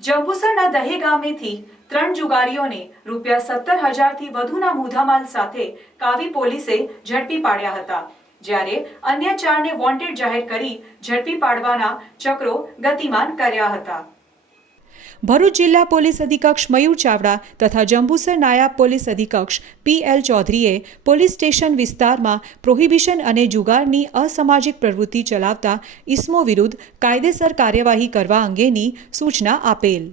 જંબુસરના દહે ગામેથી 3 જુગારીઓને ₹17,000થી વધુના મુદ્દામાલ સાથે કાવી પોલીસે ઝડપી પાડ્યા હતા, જ્યારે અન્ય 4ને વોન્ટેડ જાહેર કરી ઝડપી પાડવાના ચક્રો ગતિમાન કર્યા હતા। ભરૂચ જિલ્લા પોલીસ અધિક્ષક મયુર ચાવડા તથા જંબુસર નાયબ પોલીસ અધિક્ષક PL ચૌધરીએ પોલીસ સ્ટેશન વિસ્તારમાં પ્રોહિબિશન અને જુગારની અસામાજિક પ્રવૃત્તિ ચલાવતા ઇસમો વિરુદ્ધ કાયદેસર કાર્યવાહી કરવા અંગેની સૂચના આપેલ।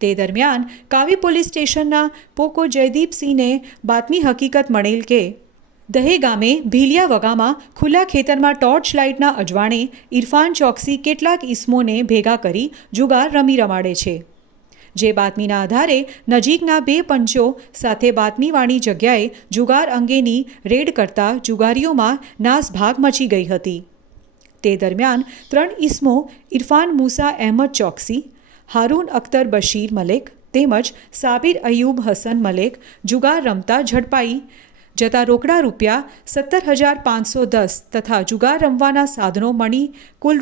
તે દરમિયાન કાવી પોલીસ સ્ટેશનના પોકો જયદીપસિંહને બાતમી હકીકત મળેલ કે દહે ગામે ભીલિયા વગામાં ખુલ્લા ખેતરમાં ટોર્ચ લાઇટના અજવાળે ઇરફાન ચોકસી કેટલાક ઇસમોને ભેગા કરી જુગાર રમાડે છે। જે બાતમીના આધારે નજીકના 2 પંચો સાથે બાતમીવાળી જગ્યાએ જુગાર અંગેની રેડ કરતા જુગારીઓમાં નાસભાગ મચી ગઈ હતી। તે દરમિયાન 3 ઇસમો ઇરફાન મુસા અહેમદ ચોકસી, હારૂન અખ્તર બશીર મલેક તેમજ સાબિર અયુબ હસન મલેક જુગાર રમતા ઝડપાઈ જતા રોકડા ₹17,510 તથા જુગાર રમવાના સાધનો મળી કુલ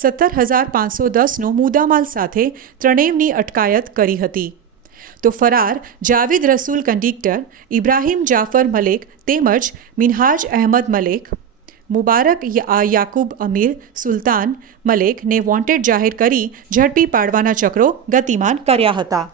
₹17,510નો મુદ્દામાલ સાથે ત્રણેયની અટકાયત કરી હતી। તો ફરાર જાવેદ રસૂલ કંડક્ટર, ઇબ્રાહીમ જાફર મલેક તેમજ મિનહાજ અહેમદ મલેક, મુબારક યાકુબ અમીર સુલતાન મલેકને વોન્ટેડ જાહેર કરી ઝડપી પાડવાના ચક્રો ગતિમાન કર્યા હતા।